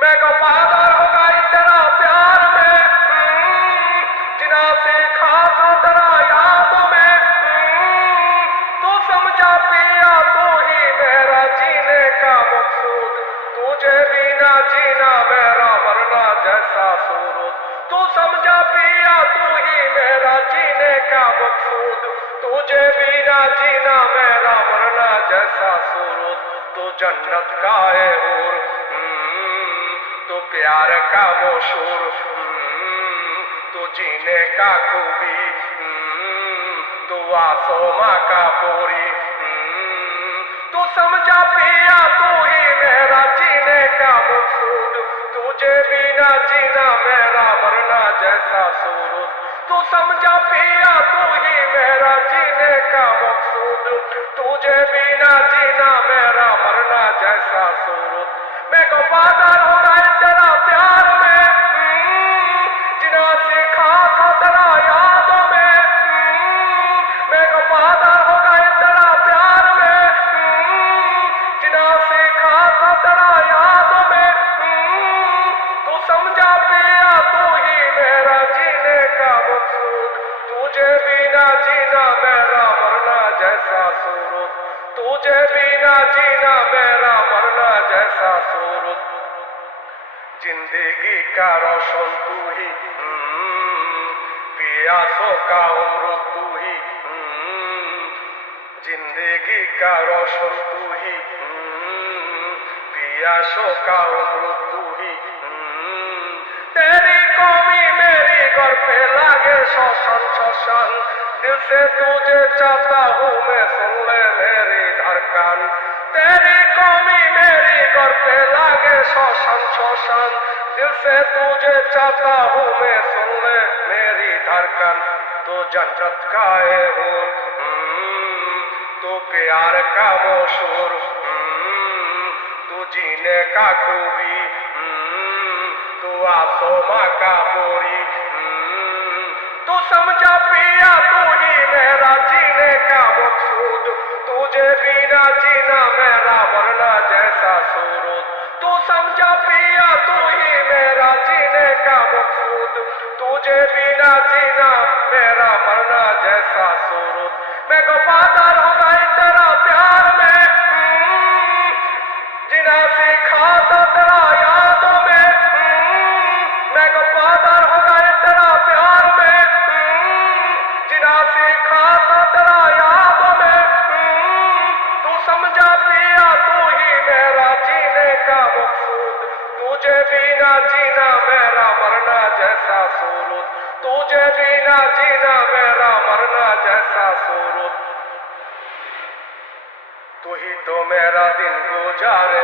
मैं वफादार हो गई तेरा प्यार में, जिना सीखा था तेरा याद में। तू समझा पिया तू ही मेरा जीने का मकसूद, तुझे बिना जीना मेरा मरना जैसा सूरत। तू समझा पिया तू ही मेरा जीने का मकसूद, तुझे बिना जीना मेरा मरना जैसा सूरत। तू जन्नत का है हूर, तू प्यार का मशहूर, तू जीने का खूबी, तू आसोमा का पूरी। तू समझा पिया तू ही मेरा जीने का मकसूद, तुझे बिना जीना मेरा मरना जैसा सूरत। तू समझा पिया तू ही मेरा जीने का मकसूद, तुझे बिना जीना मेरा मरना जैसा सूरत। मैं वफादार हो रहा है तेरा प्यार में, जिना सीखा था तेरा याद में। मैं वफादार हो गए तेरा प्यार में, जिना सीखा था तेरा याद में। तू समझा पिया तू ही मेरा जीने का मकसूद, तुझे बिना जीना मेरा मरना जैसा सूरत। तुझे बिना जीना मेरा मरना जैसा सूरत। जिंदगी का रोशन तू ही, पियासों का उम्र तू ही। जिंदगी का रोशन तू ही, पियासों का उम्र तू ही। तेरी कौमी मेरी घर पे लागे शोषण शोषण, दिल से तुझे चाहता हूँ मैं, सुन ले मेरी धड़कन। तेरी कौमी मेरी घर पे लागे शोषण शोषण, दिल से तुझे चाहता हूँ मैं, सुन ले मेरी धड़कन। तू जन्नत का है हूर, तू प्यार का मशहूर, तू जीने का खूबी, तू आसोमा का पूरी। तू समझा पिया तू ही मेरा जीने का मकसूद, तुझे बिना जीना मेरा मरना जैसा सूरत। तू समझा पिया तू ही मेरा जीने का मकसूद, तुझे बिना जीना मेरा मरना जैसा सूरत। मैं वफादार हो गई तेरा प्यार में, जिना सीखा था तेरा याद में। मैं वफादार हो गई तेरा प्यार में, जिना सीखा था तेरा याद में। तू समझा पिया तू ही मेरा जीने का मकसूद, तुझे बिना जीना मेरा मरना जैसा सूरत। तुझे बिना जीना मेरा मरना जैसा सूरत। तू ही तो मेरा दिन गुजारे,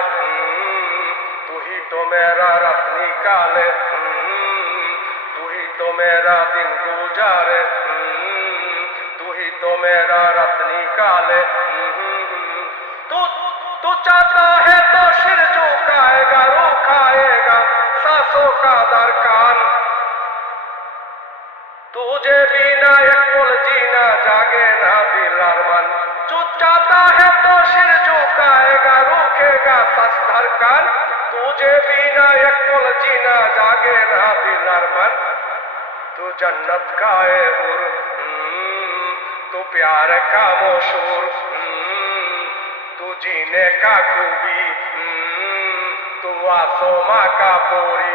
तू ही तो मेरा रात निकाले। तू ही तो मेरा दिन गुजारे, तू ही तो मेरा रात निकाले। तू तू चाहता है तो सिर झुकाएगा, रुखाएगा सांसों का दरकान। तुझे बिना एक पल जीना जागे ना दिल अरमान। तू चाहता है तो सिर झुकाएगा, रुकेगा सांस धड़कन। तुझे बिना एक पल जीना जागे ना दिल अरमान। तू जन्नत का है हूर, तू प्यार का मशहूर, तू जीने का खूबी, तू आसोमा का पूरी।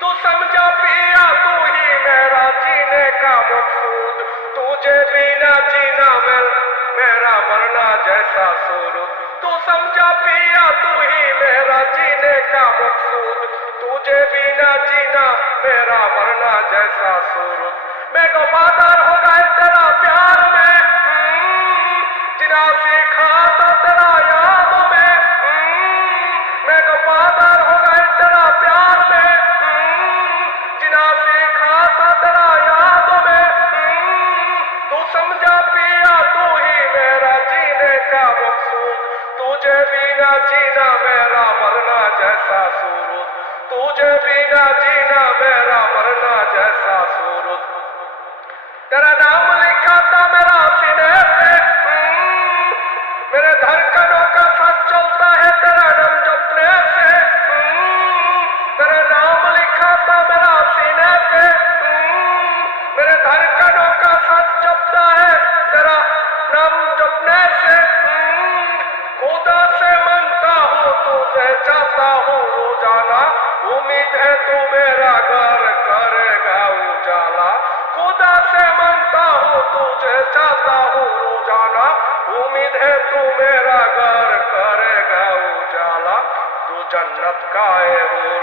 तू समझा पिया तू ही मेरा जीने का मकसूद, तुझे बिना जीना मेरा मरना जैसा सूरत। तू समझा पिया तू ही मेरा जीने का मकसूद, तुझे बिना जीना मेरा मरना जैसा सूरत। मैं वफादार हो गए तेरा प्यार में, जिना सीखा था तेरा याद में। मैं वफादार हो गए तेरा प्यार में, जिना सीखा था तेरा याद में। तू समझा पिया तू ही मेरा जीने का मकसूद, तुझे बिना जीना मेरा मरना जैसा सूरत। तुझे बिना जीना मेरा मरना जैसा सूरत। तेरा नाम लिखा था मेरा सीने पे, मेरे धड़कनों का साथ चलता है तेरा नाम जपने से। उम्मीद है तू मेरा घर करेगा उजाला, खुदा से मांगता हूँ तुझे चाहता हूँ रोजाना, उम्मीद है तू मेरा घर करेगा उजाला, तू जन्नत का है हूर,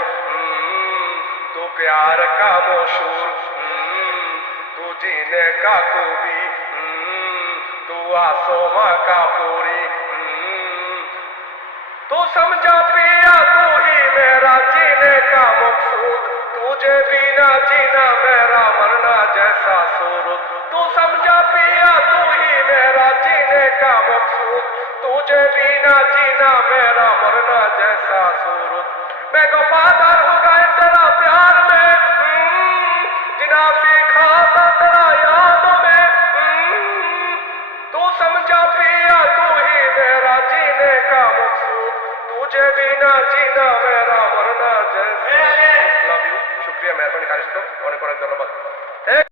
तू प्यार का मशहूर, तू जीने का खूबी, तू आसमां का पूरी, तू समझा पिया तू ही मेरा जीने का मकसूद, तुझे बिना जीना मेरा मरना जैसा सूरत, तू समझा पिया तू ही मेरा जीने का मकसूद, तुझे बिना जीना मेरा मरना जैसा सूरत, मैं वफादार हो गए तेरा प्यार में, जिना सीखा था तेरा याद में, तू समझा पिया तू ही मेरा जीने का मकसूद, तुझे बिना जीना मेरा मरना जैसा। लव यू, शुक्रिया, मेहरबानी, खालिश, तो অনেক অনেক ধন্যবাদ।